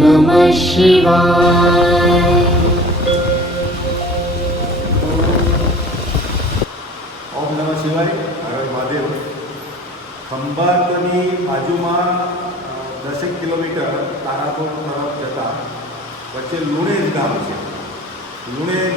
નમઃ શિવાય. ઓમ નમઃ શિવાય. હર મહાદેવ. ખંભાતની બાજુમાં 10 કિલોમીટર તારાપુર તરફ જતા વચ્ચે લુણેજ ગામ છે. લુણેજ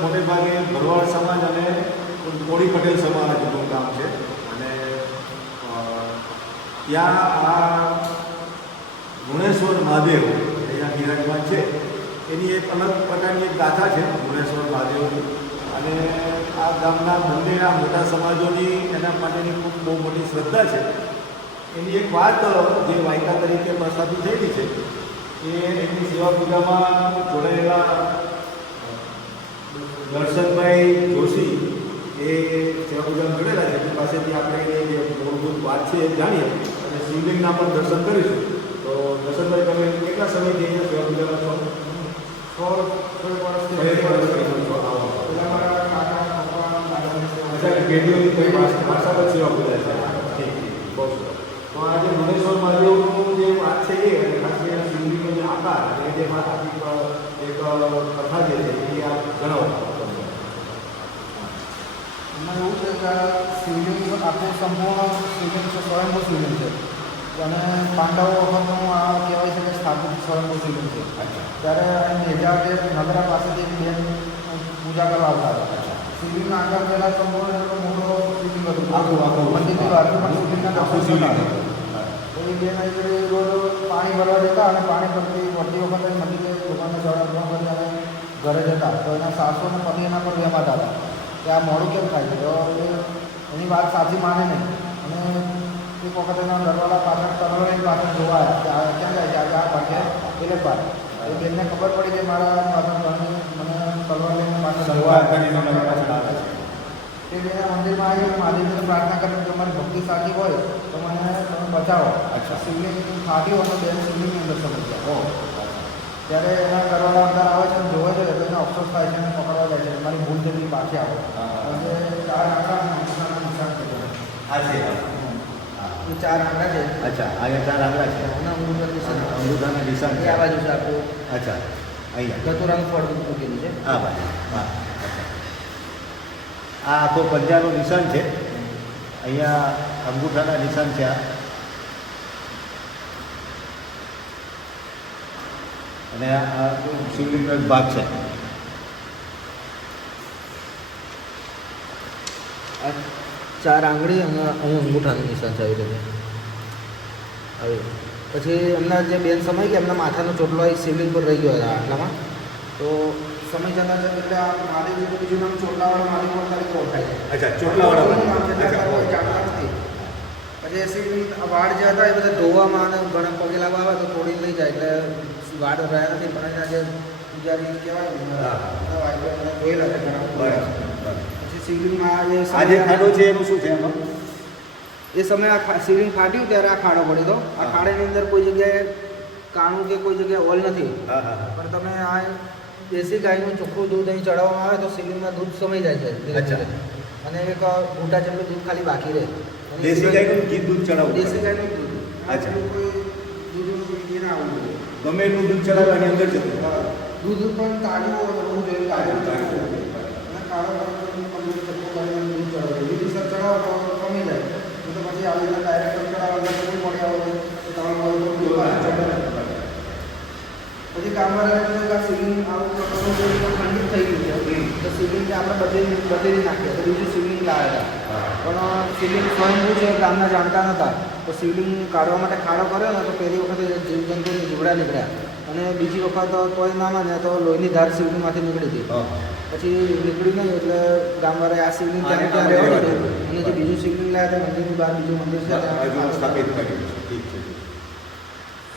મોટે ભાગે ભરવાડ સમાજ અને કોળી પટેલ સમાજનું ગામ છે. અને ત્યાં આ લુણેશ્વર મહાદેવ અહીંયા બિરાજમાન છે. એની એક અલગ પ્રકારની એક ગાથા છે લુણેશ્વર મહાદેવની. અને આ ગામના બંને આ મોટા સમાજોની એના માટેની ખૂબ બહુ મોટી શ્રદ્ધા છે. એની એક વાત જે વાયકા તરીકે પ્રસ્થાપિત થયેલી છે એ એમની સેવા પૂજામાં જોડાયેલા દર્શનભાઈ જોશી એ સેવા પૂજામાં જોડાયેલા છે. એની પાસેથી આપણે એની જે મૂળભૂત વાત છે એ જાણીએ અને શિવલિંગના પણ દર્શન કરીશું. તો દર્શનભાઈ, તમે કેટલા સમયથી અહીંયા સેવા પૂજામાં છો? 16 પેઢીઓની કઈ ભાષા પર સેવા પૂજા છે? ઠીક ઠીક, બહુ સરસ. તો આ જે લુણેશ્વર મહાદેવનું જે વાત છે એ અને ખાસ કરીને શિવલિંગનો જે આકાર એ જે માતાજી એક કથા જે છે એ આપ જણાવો. એમાં એવું છે કે શિવલિંગ આખું સંપૂર્ણ શિવલિંગ છે, સ્વયંભૂ શિવલિંગ છે. અને પાંડવો વખતનું આ કહેવાય છે કે સ્થાપિત સ્વયંભૂ શિવલિંગ છે. ત્યારે મેજા જે નગરા પાસેથી બેન પૂજા કરવા આવતા હતા. શિવલિંગના આકાર પહેલાં સંપૂર્ણ એટલો મોટો શિવલિંગ હતું, આખું મંદિરની બાજુ પણ શિવલિંગના આખું શિવલિંગ તો એ બેન અહીં રોજ પાણી ભરવા જતા અને પાણી ભરતી વખતે મંદિરે દુકાને જવા કરી અને ઘરે જતા. તો એના સાસુ અને પતિ એના પર વેમાતા હતા કે આ મોડું કેમ થાય છે. તો એની વાત સાચી માને નહીં. અને એક વખત એના દરવાજા પાછળ તલવારની પાછળ જોવા કે આ ક્યાં જાય છે, આ ભાગે એટલે બાર એ બેનને ખબર પડી કે મારા પાછળ મને તલવાર લઈને પાછળ જોવા એ બેના મંદિરમાં આવી મહાદેવને પ્રાર્થના કરી કે તમારી ભક્તિ સાચી હોય તો મને તમે બચાવો. શિવલિંગ ફાટ્યું અને બેન શિવલિંગની અંદર સમજ ગયા. ત્યારે એના ઘરવાળા અંદર આવે છે અને જોવે છે તો એને અફસોસ થાય છે અને પકડવા જાય છે મારી ભૂલ થતી પાછી આવો. અને 4 આંકડા અંગૂઠાના નિશાન છે. એ 4 આંકડા છે. અચ્છા, અહીંયા 4 આંકડા છે. અંગૂઠાના નિશાન છે. આ બાજુ છે આપણું. અચ્છા, અહીંયા ધતુરાનું ફળ મૂકેલું છે. આ બાજુ. હા, આ આખો પંજાનું નિશાન છે. અહીંયા અંગૂઠાના નિશાન છે. અને આ શિવલિંગનો એક ભાગ છે. આ 4 આંગળી અને અહીં અંગૂઠાનું નિશાન છે. આવી રીતે આવી પછી એમના જે બેન સમય કે એમના માથાનો ચોટલો એ શિવલિંગ પર રહી ગયો હતા આટલામાં. તો સમય જતા છે એટલે આ મહાદેવ બીજું નામ ચોટલાવાળા મહાદેવ તરીકે ઓળખાય છે. અચ્છા, ચોટલાવાળા નામ છે જાણતા નથી. પછી એ શિવલિંગ વાળ જે હતા એ બધા ધોવામાં અને ઘણા પગે લાગવા આવે તો તોડીને લઈ જાય એટલે વાળ રહ્યા નથી. પણ એના જે પૂજારી કહેવાય જોયેલા છે ઘણા. પછી શિવલિંગમાં આ જે ખાડો છે એનું શું છે એમાં? એ સમયે આ શિવલિંગ ફાટ્યું ત્યારે આ ખાડો પડી હતો. આ ખાડાની અંદર કોઈ જગ્યાએ કાણું કે કોઈ જગ્યાએ ઓલ નથી. પણ તમે આ દેશી ગાયનું ચોખ્ખું દૂધ અહીં ચડાવવામાં આવે તો શિવલિંગમાં દૂધ સમાઈ જાય છે ધીરે ધીરે. અને એક ઘૂંટા જેટલું દૂધ ખાલી બાકી રહે. દેશી ગાયનું ઘી દૂધ ચડાવવું? દેશી ગાયનું દૂધ. અચ્છા, કોઈ દૂધનું ઘી ના આવવું જોઈએ. ગમે એટલું દૂધ ચડાવવાની અંદર જતું. દૂધ પણ તાજું હોવું જોઈએ. તાજું અને કાળો દૂધ ચડાવવું. બીજી સર ચડાવો તો કમી જાય. તો પછી આવી રીતે ડાયરેક્ટ ચડાવવા કોઈ મળી આવે તો તમારું પછી કામવાળા શિવલિંગ આવું ખંડિત થઈ ગયું છે. તો શિવલિંગને આપણે બદલી નાખીએ તો બીજું શિવલિંગ લાવ્યા હતા. પણ શિવલિંગ સ્વયંભૂ છે ગામના જાણતા નહોતા. તો શિવલિંગ કાઢવા માટે ખાડો કર્યો ને તો પહેલી વખતે જીવજંતુની જીવડા નીકળ્યા. અને બીજી વખત તોય ના માને તો લોહીની ધાર શિવલિંગમાંથી નીકળી હતી. પછી નીકળી નહીં એટલે ગામવાળાએ આ શિવલિંગ ત્યાં રહેવા દીધું. અને જે બીજું શિવલિંગ લાવ્યા હતા મંદિરની બહાર બીજું મંદિર છે ત્યાં સ્થાપિત કર્યું છે. ઠીક છે,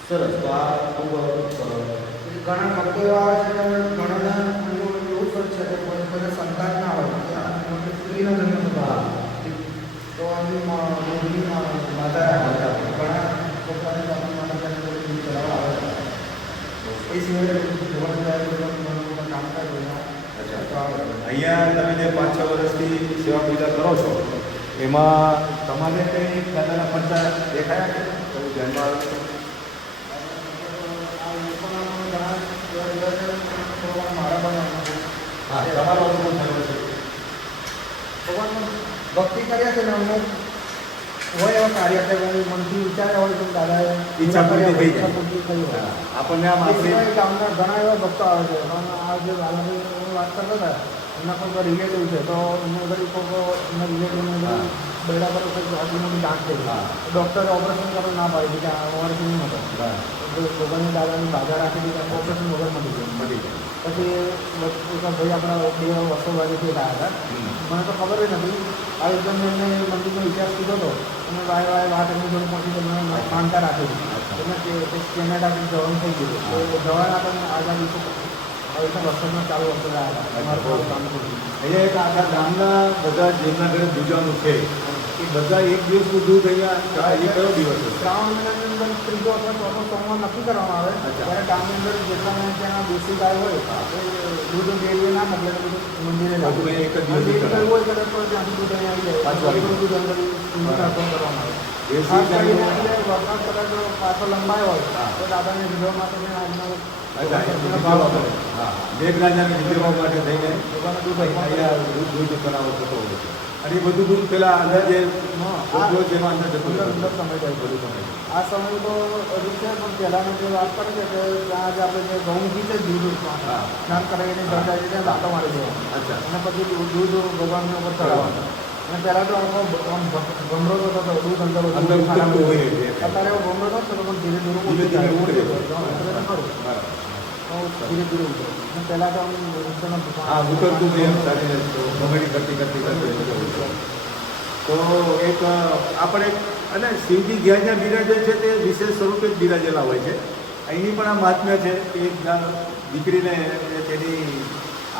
સરસ. તો આ ખૂબ ઘણા ભક્તો એવા આવે છે કે ઘણાના એવું જ છે કે કોઈને સંતાન ના હોય સ્ત્રીનો જન્મ થતો તો એમની માતા ઘણા પોતાની માતા ચલાવવા આવે છે. એ સિવાય કામકાજ અહીંયા તમે જે 5-6 વર્ષથી સેવા પૂજા કરો છો એમાં તમારે કંઈ દાદાના પડતા દેખાયા? કોઈ ધ્યાનમાં આવે છે? હા, તમારો અનુભવ થયો છે. ભગવાનનો ભક્તિ કર્યા છે ને અમુક હોય એવા કાર્ય છે મનથી વિચાર્યા હોય તો દાદાએ ઈચ્છા પૂર્તિ થઈ જાય. પૂર્તિ થઈ હોય. આપણને આમ એ આપણે સિવાય ગામના ઘણા એવા ભક્તો આવે છે પણ આ જે દાદાભાઈ વાત કરતા હતા એમના કોઈ રિલેટિવ છે તો એમને ઘડી કોઈ એમના રિલેટિવને બેડા પર કંઈક હાથીની ગાંઠ થઈ હા. ડૉક્ટરે ઓપરેશન કરવા ના પાડી કે અમારાથી નહીં હતો ભગવાનની દાદાની બાધા રાખી દીધી ઓપરેશન વગર મળી ગયું મળી જાય. પછી ભાઈ આપણા 2 વર્ષો બાજુથી આવ્યા હતા મને તો ખબર જ નથી આ એકદમ એમને મંદિરનો વિચાર કીધો હતો અને વાય વાત એમની જોડે પહોંચી તો મને માનતા રાખી દીધી એટલે કેનેડાથી જવાનું થઈ ગયું તો જવાના આપણને આગળ દિવસો આવી રીતે વર્ષોમાં 4 વર્ષો આવ્યા અમારું થોડું કામ કર્યું અહીંયા એક આખા ગામના બધા જેમના ઘરે દૂજાનું છે એ બધા એક દિવસનું દૂધ અહીંયા એ કયો દિવસ છે? શ્રાવણ મહિનાની અંદર ત્રીજો અથવા ચોથો સોમવાર નક્કી કરવામાં આવે ત્યારે ગામની અંદર જેટલા ત્યાં દેશી ગાય હોય એ દૂધ ડેરીએ ના મોકલે બધું મંદિરે બધું અહીંયા એક જ દિવસે હોય કદાચ તો ત્યાંથી દૂધ અહીંયા આવી જાય પાછું આવી જાય. દૂધ અંદર કરવામાં આવે દેશી ખાસ કરીને ગાયનું- એટલે વરસાદ કદાચ પાછો લંબાયો હોય હા. તો દાદાને વિધવા માટે પણ આજનો અચ્છા, અહીંયા ભાવ આપે. હા, મેઘરાજાને વિજયવા માટે થઈને ભગવાનનું દૂધ અહીંયા દૂધ કરાવો થતો હોય છે. અને એ બધું દૂધ પેલા અંદર જે ઉપયોગ છે એમાં અંદર જતું અંદર રહેતું. સમય જાય બધું સમય. આ સમય તો હજુ છે પણ પહેલાંની જે વાત કરે છે કે ત્યાં જે આપણે જે ગૌમુખી છે દૂધ હા. સ્નાન કરાવીને ઘર જાય છે ત્યાં દાંતો મારી દેવાનું અચ્છા. અને પછી દૂધ ભગવાનની ઉપર ચડાવવાનું અને પહેલાં તો આખો ગમરો તો થતો દૂધ અંદર અંદર ઉતરતું હોય એ. અત્યારે એવો ગમરો થતો પણ ધીરે ધીરે ધીમે ધીમે ઉતરે. ઉતરે તો ખરું બરાબર. તો ધીરે ધીરે ઉતરે અને પહેલાં તો આમ ઉતરવાનું હા, ઉતરતું જ એમ ચાલીને ભમરી કરતી કરતી. તો એક આપણે અને શિવજી જ્યાં જ્યાં બિરાજે છે તે વિશેષ સ્વરૂપે જ બિરાજેલા હોય છે. અહીંની પણ આ મહાત્મ્ય છે કે એક દીકરીને તેની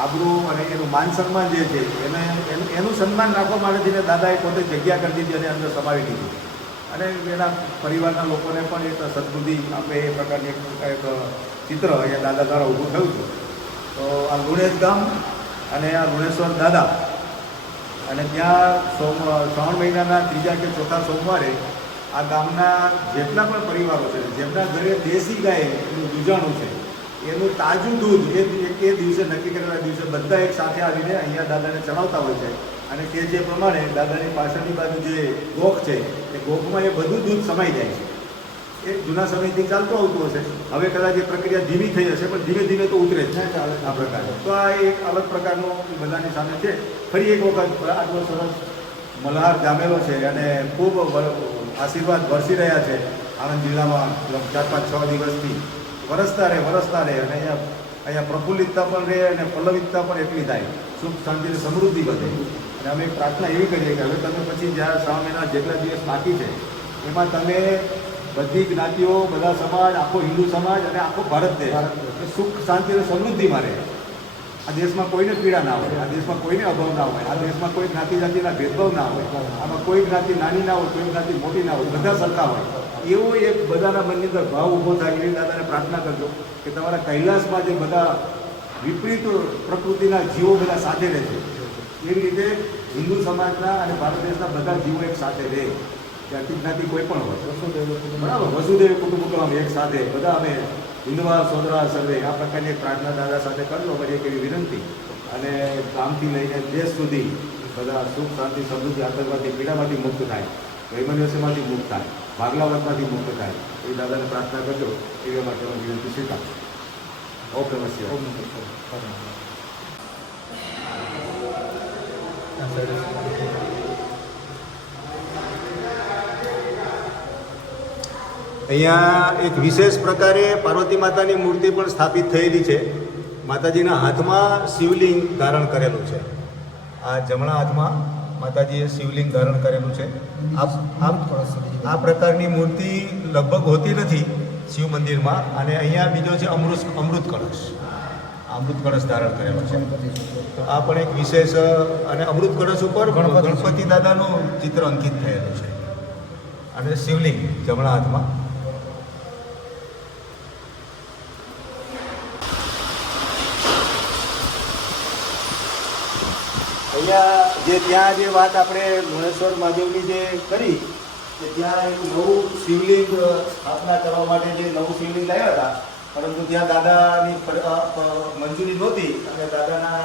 આબરૂ અને એનું માન સન્માન જે છે એનું સન્માન રાખવા માટે થઈને દાદાએ પોતે જગ્યા કરી દીધી અને અંદર સમાવી દીધી અને એના પરિવારના લોકોને પણ એક સદબુદ્ધિ આપે એ પ્રકારની એક ચિત્ર અહીંયા દાદા દ્વારા ઊભું થયું છે. તો આ લુણેશ ગામ અને આ લુણેશ્વર દાદા અને ત્યાં શ્રાવણ મહિનાના 3જા કે 4થા સોમવારે આ ગામના જેટલા પણ પરિવારો છે જેમના ઘરે દેશી ગાય એનું દૂજાણું છે એનું તાજું દૂધ એ દિવસે નક્કી કરેલા દિવસે બધા એક સાથે આવીને અહીંયા દાદાને ચડાવતા હોય છે અને તે જે પ્રમાણે દાદાની પાછળની બાજુ જે ગોખ છે એ ગોખમાં એ બધું દૂધ સમાઈ જાય છે. એ જૂના સમયથી ચાલતું આવતું હશે. હવે કદાચ એ પ્રક્રિયા ધીમી થઈ હશે પણ ધીમે ધીમે તો ઉતરે જ છે આ પ્રકારે. તો આ એક અલગ પ્રકારનું બધાની સામે છે. ફરી એક વખત આટલો સરસ મલ્હાર જામેલો છે અને ખૂબ આશીર્વાદ વરસી રહ્યા છે આણંદ જિલ્લામાં 4-5-6 દિવસથી વરસતા રહે અને અહીંયા પ્રફુલ્લિતતા પણ રહે અને પલ્લવિતતા પણ એટલી થાય, સુખ શાંતિ અને સમૃદ્ધિ વધે. અને અમે પ્રાર્થના એવી કરીએ કે હવે તમે પછી જ્યારે શ્રાવણ મહિના જેટલા દિવસ બાકી છે એમાં તમે બધી જ્ઞાતિઓ, બધા સમાજ, આખો હિન્દુ સમાજ અને આખો ભારત દેશ સુખ શાંતિ અને સમૃદ્ધિમાં રહે. આ દેશમાં કોઈને પીડા ના હોય, આ દેશમાં કોઈને અભાવ ના હોય, આ દેશમાં કોઈ જ્ઞાતિ જાતિના ભેદભાવ ના હોય, આમાં કોઈ જ્ઞાતિ નાની ના હોય, કોઈ જ્ઞાતિ મોટી ના હોય, બધા સરખા હોય. એવો એક બધાના મનની અંદર ભાવ ઊભો થાય એવી દાદાને પ્રાર્થના કરજો કે તમારા કૈલાસમાં જે બધા વિપરીત પ્રકૃતિના જીવો બધા સાથે રહે છે એવી રીતે હિન્દુ સમાજના અને ભારત દેશના બધા જીવો એક સાથે રહે. જ્ઞાતિ જ્ઞાતિ કોઈ પણ હોય, બરાબર, વસુદેવ કુટુંબકમ એક સાથે બધા અમે હિન્દવા સોદરા સર્વે આ પ્રકારની એક પ્રાર્થના દાદા સાથે કરજો. અમારી એક એવી વિનંતી. અને ગામથી લઈને દેશ સુધી બધા સુખ શાંતિ સમૃદ્ધિ આતંકવાદની પીડામાંથી મુક્ત થાય, વૈમનસ્યમાંથી મુક્ત થાય, ભાગલાવતમાંથી મુક્ત થાય એ દાદાને પ્રાર્થના કરજો. એવી માટે હું વિનંતી સ્વીકાર. ઓમ નમઃ શિવાય. અહીંયા એક વિશેષ પ્રકારે પાર્વતી માતાની મૂર્તિ પણ સ્થાપિત થયેલી છે. માતાજીના હાથમાં શિવલિંગ ધારણ કરેલું છે. આ જમણા હાથમાં માતાજીએ શિવલિંગ ધારણ કરેલું છે. આ પ્રકારની મૂર્તિ લગભગ હોતી નથી શિવ મંદિરમાં. અને અહીંયા બીજો છે અમૃત કળશ. અમૃત કળશ ધારણ કરેલો છે. આ પણ એક વિશેષ. અને અમૃત કળશ ઉપર ગણપતિ દાદાનું ચિત્ર અંકિત થયેલું છે અને શિવલિંગ જમણા હાથમાં. અહીંયા જે ત્યાં જે વાત આપણે લુણેશ્વર મહાદેવની જે કરી કે ત્યાં એક નવું શિવલિંગ સ્થાપના કરવા માટે જે નવું શિવલિંગ લાવ્યા હતા, પરંતુ ત્યાં દાદાની મંજૂરી નહોતી અને દાદાના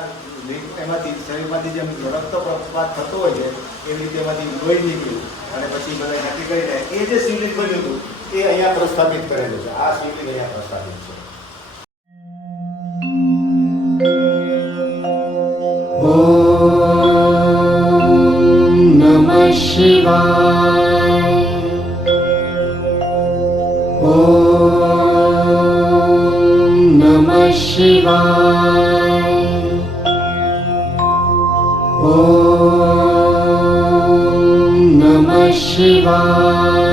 એમાંથી શરીરમાંથી જેમ રક્તપાત થતો હોય છે એવી રીતે એમાંથી લોહી નીકળ્યું અને પછી બધા નક્કી કરીને એ જે શિવલિંગ બન્યું હતું એ અહીંયા પ્રસ્થાપિત કરેલું છે. આ શિવલિંગ અહીંયા પ્રસ્થાપિત છે. ॐ नमः शिवाय ॐ नमः शिवाय ॐ नमः शिवाय